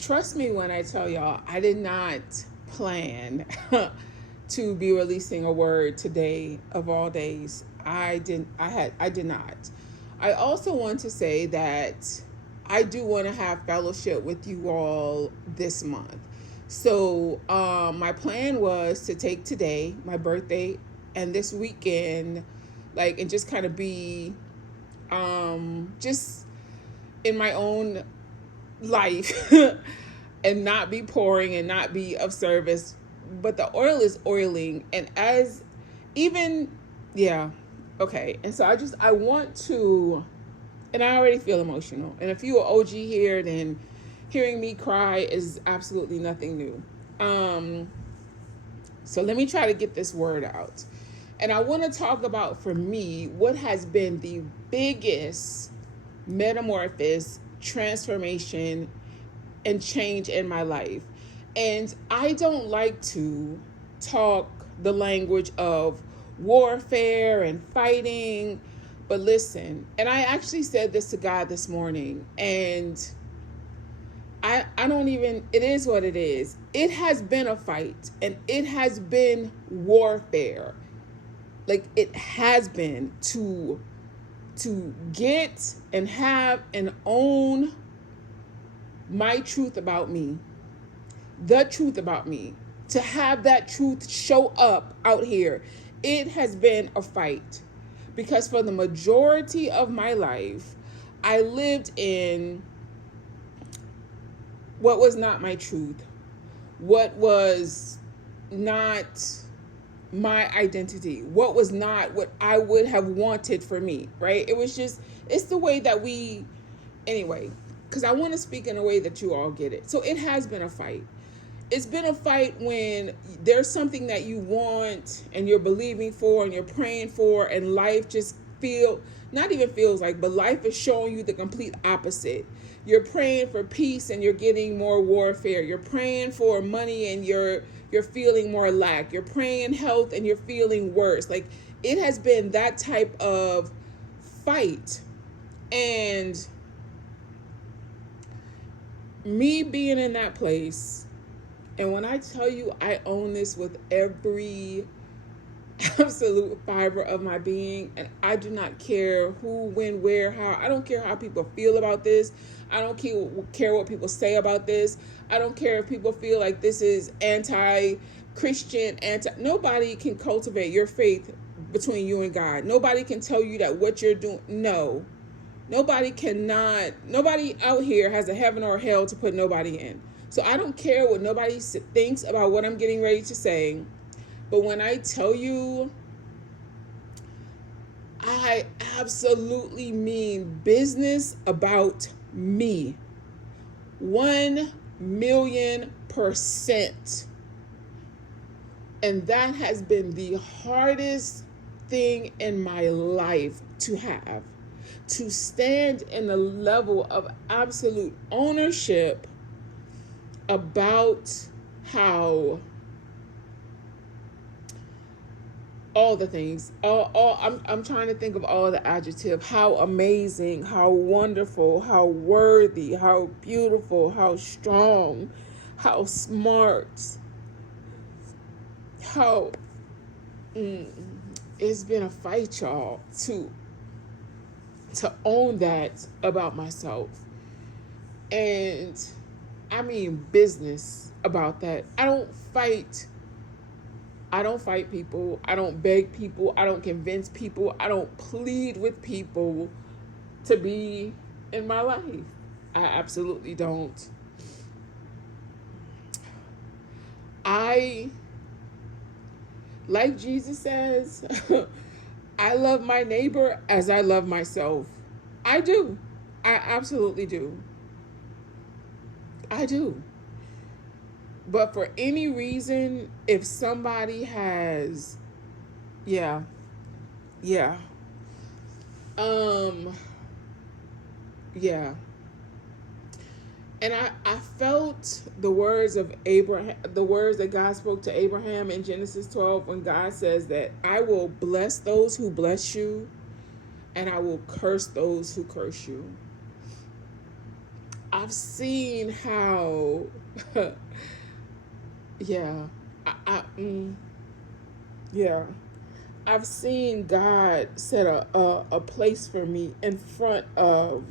trust me when I tell y'all, I did not plan to be releasing a word today of all days. I did not. I also want to say that I do want to have fellowship with you all this month. So my plan was to take today, my birthday, and this weekend, like, and just kind of be just in my own life and not be pouring and not be of service. But the oil is oiling, and as even, yeah, okay. And so I want to, and I already feel emotional. And if you are OG here, then hearing me cry is absolutely nothing new. So let me try to get this word out. And I want to talk about, for me, what has been the biggest metamorphosis, transformation, and change in my life. And I don't like to talk the language of warfare and fighting, but listen, and I actually said this to God this morning, and I don't even, it is what it is. It has been a fight, and it has been warfare. Like, it has been to get and have and own my truth about me, the truth about me, to have that truth show up out here. It has been a fight, because for the majority of my life, I lived in what was not my truth, what was not my identity, what was not what I would have wanted for me, right? It was just, it's the way that we, anyway, because I want to speak in a way that you all get it. So it has been a fight. It's been a fight when there's something that you want and you're believing for and you're praying for, and life just not even feels like, but life is showing you the complete opposite. You're praying for peace and you're getting more warfare. You're praying for money and you're feeling more lack. You're praying health and you're feeling worse. Like, it has been that type of fight. And me being in that place, and when I tell you I own this with every absolute fiber of my being, and I do not care who, when, where, how. I don't care how people feel about this. I don't care what people say about this. I don't care if people feel like this is anti-Christian, nobody can cultivate your faith between you and God. Nobody can tell you that what you're doing, no. Nobody out here has a heaven or hell to put nobody in. So I don't care what nobody thinks about what I'm getting ready to say. But when I tell you, I absolutely mean business about me. 1,000,000%. And that has been the hardest thing in my life to have. To stand in a level of absolute ownership about how all the things, I'm trying to think of all the adjectives, how amazing, how wonderful, how worthy, how beautiful, how strong, how smart, how it's been a fight, y'all, to own that about myself. And I mean business about that. I don't fight people. I don't beg people. I don't convince people. I don't plead with people to be in my life. I absolutely don't. Like Jesus says, I love my neighbor as I love myself. I do. I absolutely do. I do. But for any reason, if somebody has, yeah. And I felt the words of Abraham, the words that God spoke to Abraham in Genesis 12, when God says that I will bless those who bless you, and I will curse those who curse you. I've seen how, yeah, yeah, I've seen God set a place for me in front of,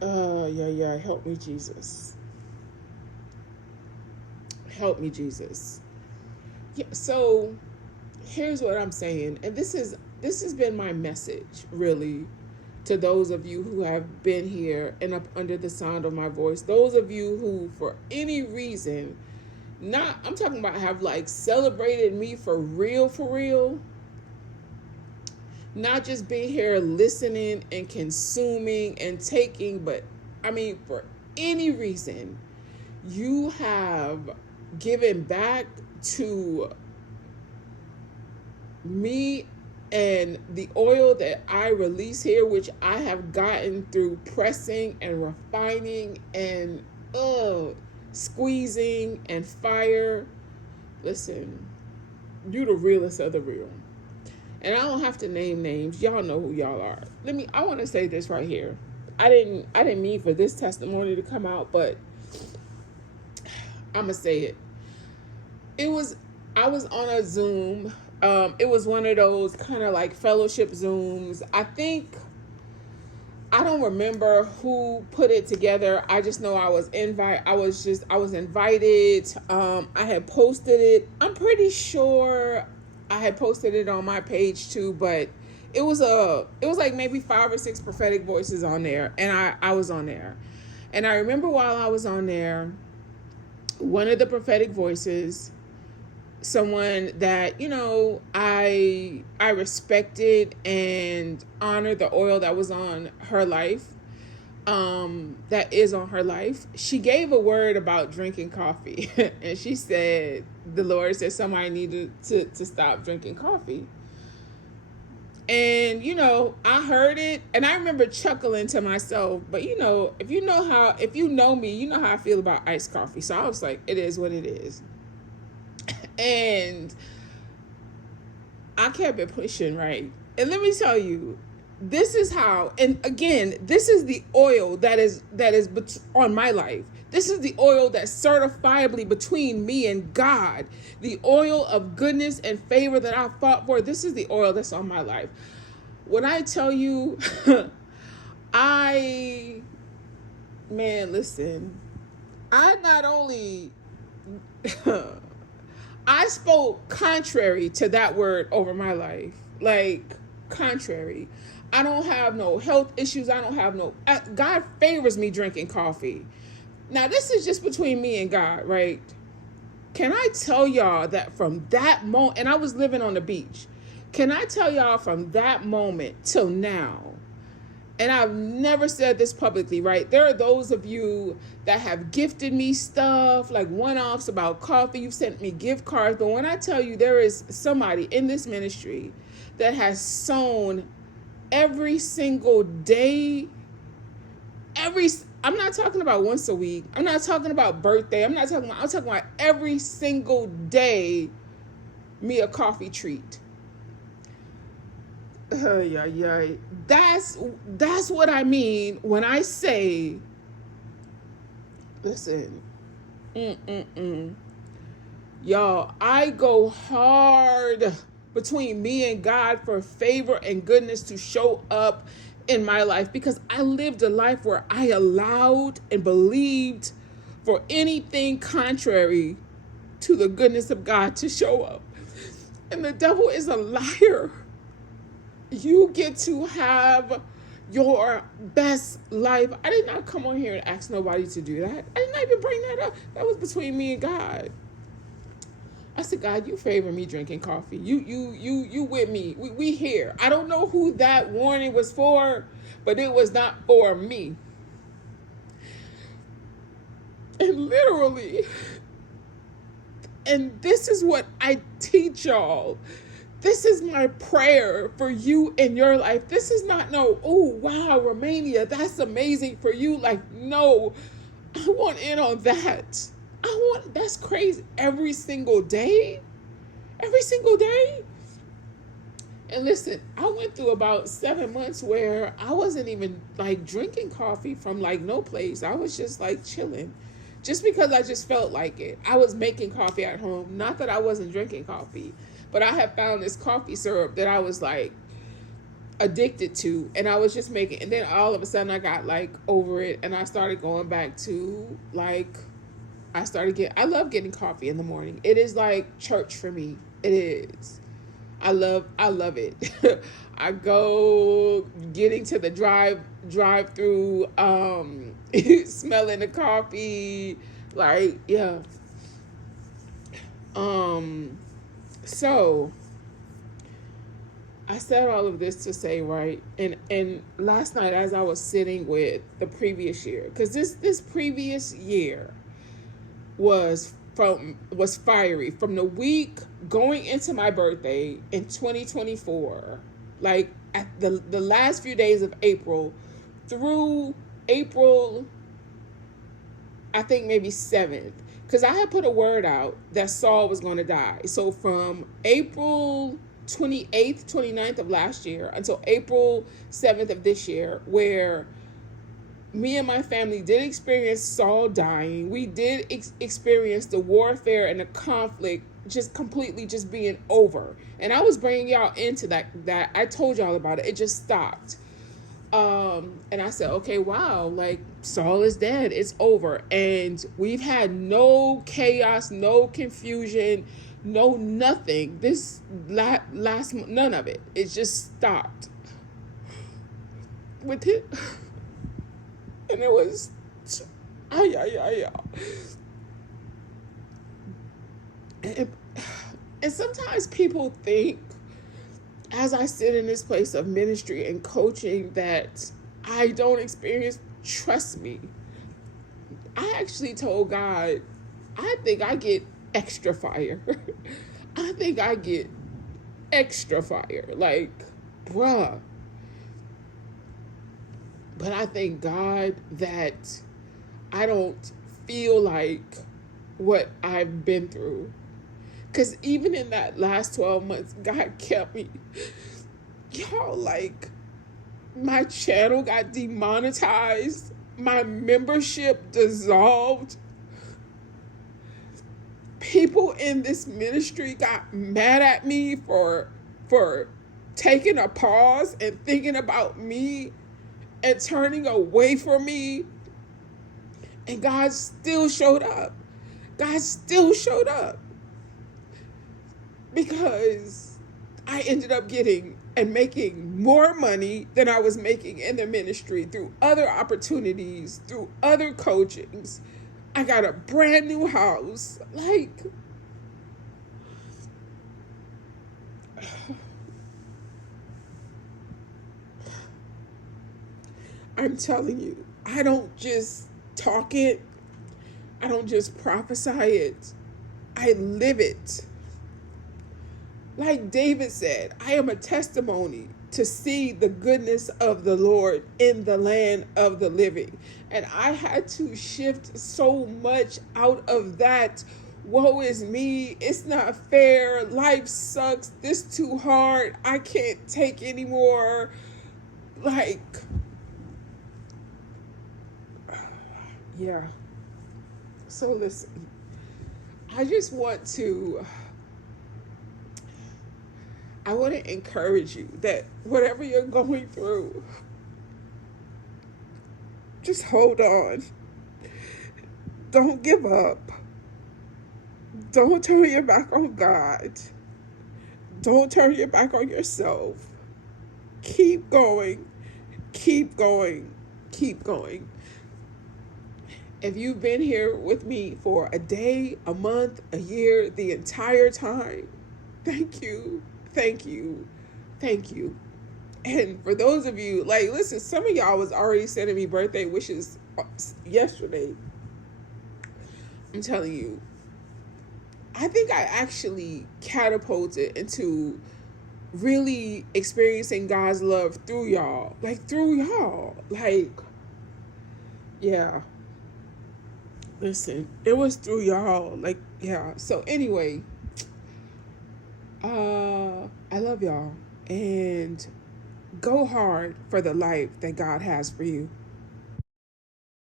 help me, Jesus. Help me, Jesus. Yeah, so here's what I'm saying, and this has been my message, really, to those of you who have been here and up under the sound of my voice. Those of you who, for any reason, I'm talking about have like celebrated me for real, not just being here listening and consuming and taking, but I mean, for any reason, you have given back to me and the oil that I release here, which I have gotten through pressing and refining and squeezing and fire. Listen, you the realest of the real. And I don't have to name names. Y'all know who y'all are. I want to say this right here. I didn't mean for this testimony to come out, but I'm going to say it. I was on a Zoom. It was one of those kind of like fellowship Zooms. I don't remember who put it together. I just know I was invited. I had posted it. I'm pretty sure I had posted it on my page too, but it was like maybe 5 or 6 prophetic voices on there, and I was on there. And I remember while I was on there, one of the prophetic voices, someone that, I respected and honored the oil that was on her life, that is on her life. She gave a word about drinking coffee. And she said, the Lord said somebody needed to stop drinking coffee. And, I heard it and I remember chuckling to myself, but if you know me, you know how I feel about iced coffee. So I was like, it is what it is. And I kept it pushing, right? And let me tell you, this is how, and again, this is the oil that is on my life. This is the oil that's certifiably between me and God. The oil of goodness and favor that I fought for. This is the oil that's on my life. When I tell you, listen, I not only... I spoke contrary to that word over my life. Like, contrary. I don't have no health issues. God favors me drinking coffee. Now, this is just between me and God, right? Can I tell y'all that from that moment, and I was living on the beach. Can I tell y'all from that moment till now, and I've never said this publicly, right? There are those of you that have gifted me stuff, like one-offs about coffee. You've sent me gift cards. But when I tell you there is somebody in this ministry that has sown every single day, I'm not talking about once a week. I'm not talking about birthday. I'm talking about every single day, me a coffee treat. That's what I mean when I say, listen, y'all, I go hard between me and God for favor and goodness to show up in my life, because I lived a life where I allowed and believed for anything contrary to the goodness of God to show up. And the devil is a liar. You get to have your best life. I did not come on here and ask nobody to do that. I did not even bring that up. That was between me and God. I said, God, you favor me drinking coffee. You with me. We here. I don't know who that warning was for, but it was not for me. And literally, and this is what I teach y'all. This is my prayer for you in your life. This is not oh, wow, Romania, that's amazing for you. Like, no, I want in on that. That's crazy. Every single day? And listen, I went through about 7 months where I wasn't even like drinking coffee from like no place. I was just like chilling, just because I just felt like it. I was making coffee at home. Not that I wasn't drinking coffee, but I had found this coffee syrup that I was like addicted to, and I was just making. And then all of a sudden, I got like over it, and I started going back to like I love getting coffee in the morning. It is like church for me. It is. I love it. I go getting to the drive through, smelling the coffee, like yeah. Um, so I said all of this to say, right, and last night as I was sitting with the previous year, because this previous year was fiery from the week going into my birthday in 2024, like at the last few days of April through April, I think maybe 7th, because I had put a word out that Saul was going to die. So from April 28th, 29th of last year until April 7th of this year, where me and my family did experience Saul dying. We did experience the warfare and the conflict just completely just being over. And I was bringing y'all into that I told y'all about it. It just stopped. And I said, okay, wow, like Saul is dead. It's over. And we've had no chaos, no confusion, no nothing. This last month, none of it. It just stopped. With it. And it was, and sometimes people think, as I sit in this place of ministry and coaching, that I don't experience, trust me. I actually told God, I think I get extra fire. I think I get extra fire. Like, bruh. But I thank God that I don't feel like what I've been through. Because even in that last 12 months, God kept me. Y'all, like, my channel got demonetized. My membership dissolved. People in this ministry got mad at me for taking a pause and thinking about me and turning away from me. And God still showed up. God still showed up. Because I ended up getting and making more money than I was making in the ministry through other opportunities, through other coachings. I got a brand new house. Like, I'm telling you, I don't just talk it. I don't just prophesy it. I live it. Like David said, I am a testimony to see the goodness of the Lord in the land of the living. And I had to shift so much out of that. Woe is me. It's not fair. Life sucks. This too hard. I can't take anymore. Like, yeah. So listen, I want to encourage you that whatever you're going through, just hold on. Don't give up. Don't turn your back on God. Don't turn your back on yourself. Keep going. Keep going. Keep going. If you've been here with me for a day, a month, a year, the entire time, thank you. Thank you. Thank you. And for those of you, like, listen, some of y'all was already sending me birthday wishes yesterday. I'm telling you, I think I actually catapulted into really experiencing God's love through y'all. Like, through y'all. Like, yeah. Listen, it was through y'all. Like, yeah. So anyway, I love y'all. and go hard for the life that God has for you.